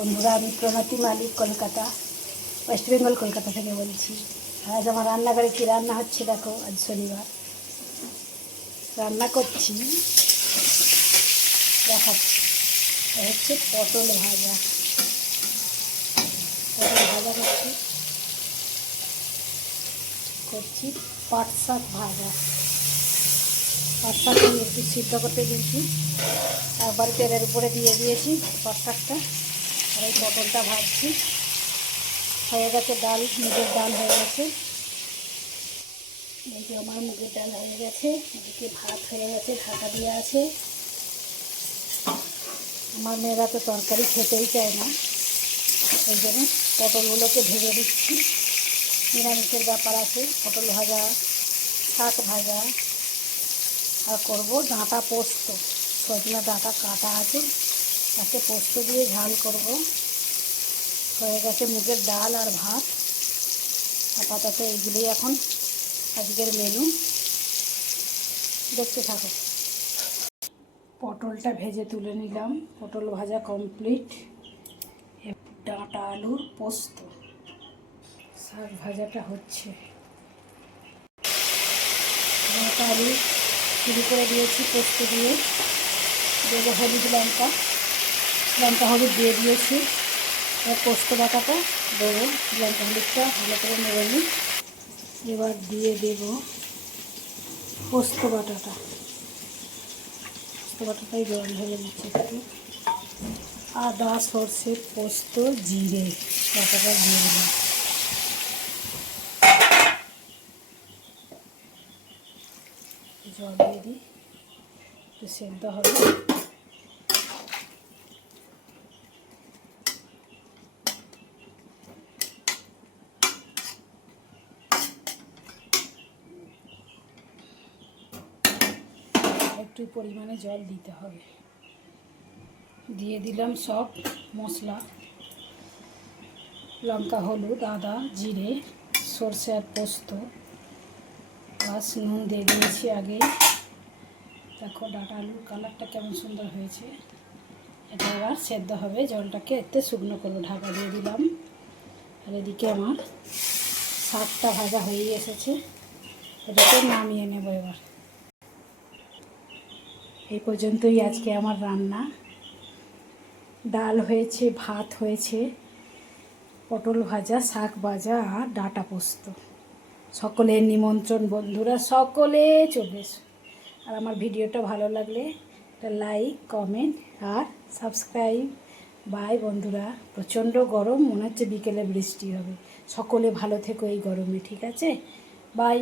বন্ধুরা, আমি প্রণতি মালিক, কলকাতা, ওয়েস্ট বেঙ্গল, কলকাতা থেকে বলছি। আজ আমার রান্নাঘরে কী রান্না হচ্ছে দেখো। আজ শনিবার রান্না করছি, দেখাচ্ছি। হচ্ছে পটল ভাজা। পটল ভাজা করছি পাট শাক ভাজা। পাট শাক একটু সিদ্ধ করতে দিয়েছি, একবার তেলের উপরে দিয়ে দিয়েছি পাট শাকটা। আর এই পটলটা ভাজছি। হয়ে গেছে ডাল, মুগের ডাল হয়ে গেছে। এই যে আমার মুগের ডাল হয়ে গেছে, এদিকে ভাত হয়ে গেছে, ঢাকা দিয়ে আছে। আমার মেয়েরা তো তরকারি খেতেই চায় না, ওই জন্য পটলগুলোকে ভেজে দিচ্ছি। নিরামিষের ব্যাপার আছে, পটল ভাজা, শাক ভাজা, আর করবো ডাঁটা পোস্ত। সজনা ডাঁটা কাটা আছে, তাকে পোস্ত দিয়ে ঝাল করব। হয়ে গেছে মুগের ডাল আর ভাত। আপাতত এইগুলোই এখন আজকের মেনু, দেখতে থাকো। পটলটা ভেজে তুলে নিলাম, পটল ভাজা কমপ্লিট। ডাঁটা আলুর পোস্ত, শাক ভাজাটা হচ্ছে। ডাঁটা আলু শুরু করে দিয়েছি পোস্ত দিয়ে, দেবো হলুদ লঙ্কা হলুদ দিয়ে দিয়েছি। এবার পোস্ত বাটাটা দেবো, লঙ্কা হলুদটা ভালো করে নেড়ে নিই। এবার দিয়ে দেব পোস্ত বাটাটাই জল ঢেলে দিচ্ছি একটু। আদা, সর্ষে, পোস্ত, জিরে বাটাটা দিয়ে দিলাম। জল দিয়ে দিই, একটু সেদ্ধ হবে। একটু পরিমাণে জল দিতে হবে। দিয়ে দিলাম সব মশলা, লঙ্কা হলুদ, আদা, জিরে, সর্ষে আর পোস্ত। বাস নুন দিয়ে দিয়েছি আগে। দেখো ডাঁটা আলুর কালারটা কেমন সুন্দর হয়েছে। এটা এবার সেদ্ধ হবে, জলটাকে এতে শুকনো করবো, ঢাকা দিয়ে দিলাম। আর এদিকে আমার শাকটা ভাজা হয়ে এসেছে, এটাকে নামিয়ে নেব এবার। এই পর্যন্তই আজকে আমার রান্না। ডাল হয়েছে, ভাত হয়েছে, পটল ভাজা, শাক ভাজা আর ডাঁটা পোস্ত। সকলের নিমন্ত্রণ বন্ধুরা, সকলে চলে এসো। আর আমার ভিডিওটা ভালো লাগলে একটা লাইক, কমেন্ট আর সাবস্ক্রাইব। বাই বন্ধুরা। প্রচণ্ড গরম, মনে হচ্ছে বিকেলে বৃষ্টি হবে। সকলে ভালো থেকো এই গরমে, ঠিক আছে? বাই।